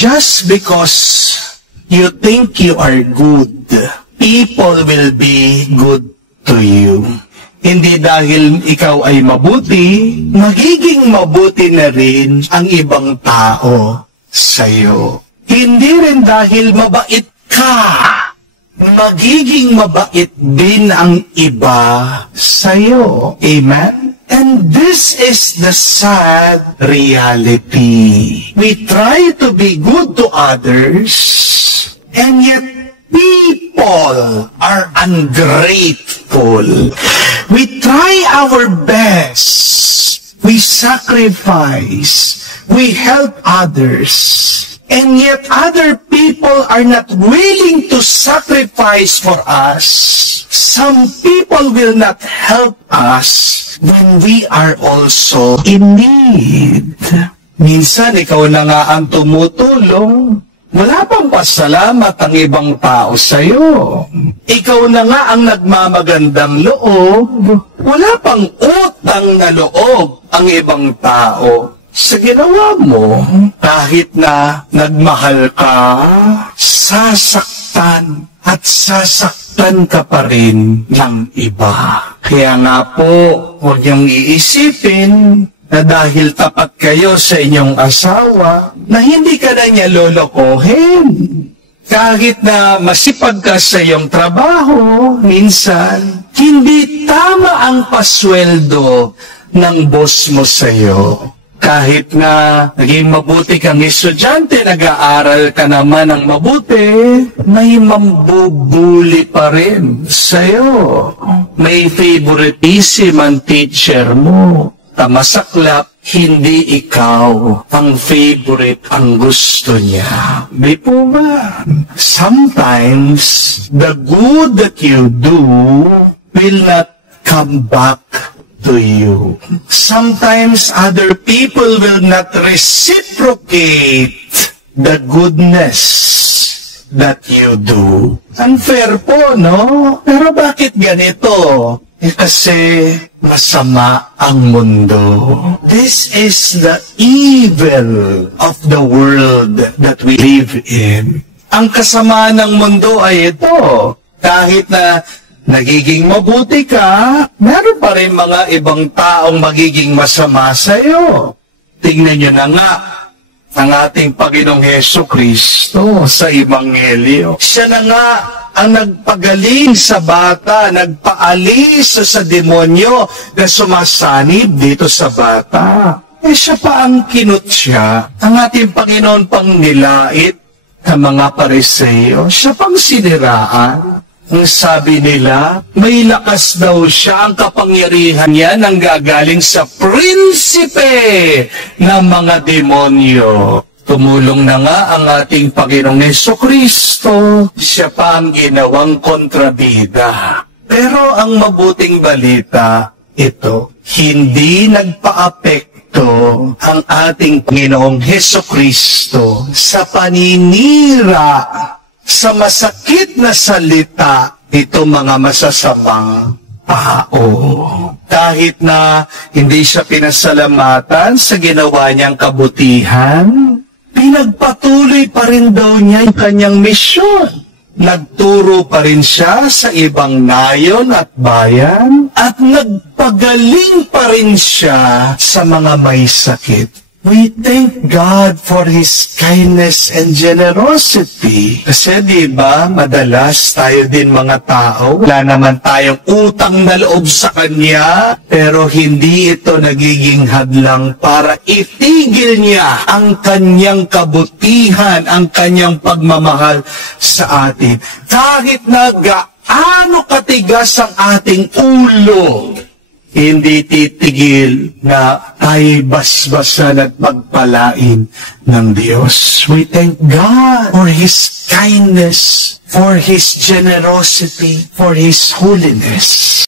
Just because you think you are good, people will be good to you. Hindi dahil ikaw ay mabuti, magiging mabuti na rin ang ibang tao sa'yo. Hindi rin dahil mabait ka, magiging mabait din ang iba sa'yo. Amen? And this is the sad reality. We try to be good to others, and yet people are ungrateful. We try our best. We sacrifice. We help others. And yet other people are not willing to sacrifice for us. Some people will not help us when we are also in need. Minsan, ikaw na nga ang tumutulong. Wala pang pasalamat ang ibang tao sa'yo. Ikaw na nga ang nagmamagandang loob. Wala pang utang na loob ang ibang tao sa ginawa mo. Kahit na nagmahal ka, sasaktan at sasaktan ka pa rin ng iba. Kaya nga po, huwag niyong iisipin na dahil tapat kayo sa inyong asawa, na hindi ka na niya lolokohin. Kahit na masipag ka sa iyong trabaho, minsan, hindi tama ang pasweldo ng boss mo sa iyo. Kahit na naging mabuti kang estudyante, nag-aaral ka naman ng mabuti, may mambubuli pa rin sa'yo. May favoritism ang teacher mo. Masaklap, hindi ikaw ang favorite ang gusto niya. Di po ba? Sometimes, the good that you do will not come back to you. Sometimes, other people will not reciprocate the goodness that you do. Unfair po, no? Pero bakit ganito? Kasi masama ang mundo. This is the evil of the world that we live in. Ang kasamaan ng mundo ay ito. Kahit na nagiging mabuti ka, meron pa rin mga ibang taong magiging masama sa iyo. Tingnan nyo na nga ang ating Panginoong Hesukristo sa Ebanghelyo. Siya na nga ang nagpagaling sa bata, nagpaalis sa demonyo na sumasanib dito sa bata. Siya pa ang kinutya, ang ating Panginoon pang nilait ng mga Pariseo. Siya pang siniraan. Ang sabi nila, may lakas daw siya, ang kapangyarihan niya nang gagaling sa prinsipe ng mga demonyo. Tumulong na nga ang ating Panginoong Hesukristo, siya pa ang ginawang kontrabida. Pero ang mabuting balita, ito, hindi nagpa-apekto ang ating Panginoong Hesukristo sa paninira, sa masakit na salita, ito mga masasamang tao. Kahit na hindi siya pinasalamatan sa ginawa niyang kabutihan, pinagpatuloy pa rin daw niya yung kanyang misyon. Nagturo pa rin siya sa ibang nayon at bayan at nagpagaling pa rin siya sa mga may sakit. We thank God for His kindness and generosity. Kasi diba, madalas tayo din mga tao, wala naman tayong utang na loob sa Kanya, pero hindi ito nagiging hadlang para itigil niya ang Kanyang kabutihan, ang Kanyang pagmamahal sa atin. Kahit na gaano katigas ang ating ulo, hindi titigil na tayo basbasan at pagpalain ng Diyos. We thank God for His kindness, for His generosity, for His holiness.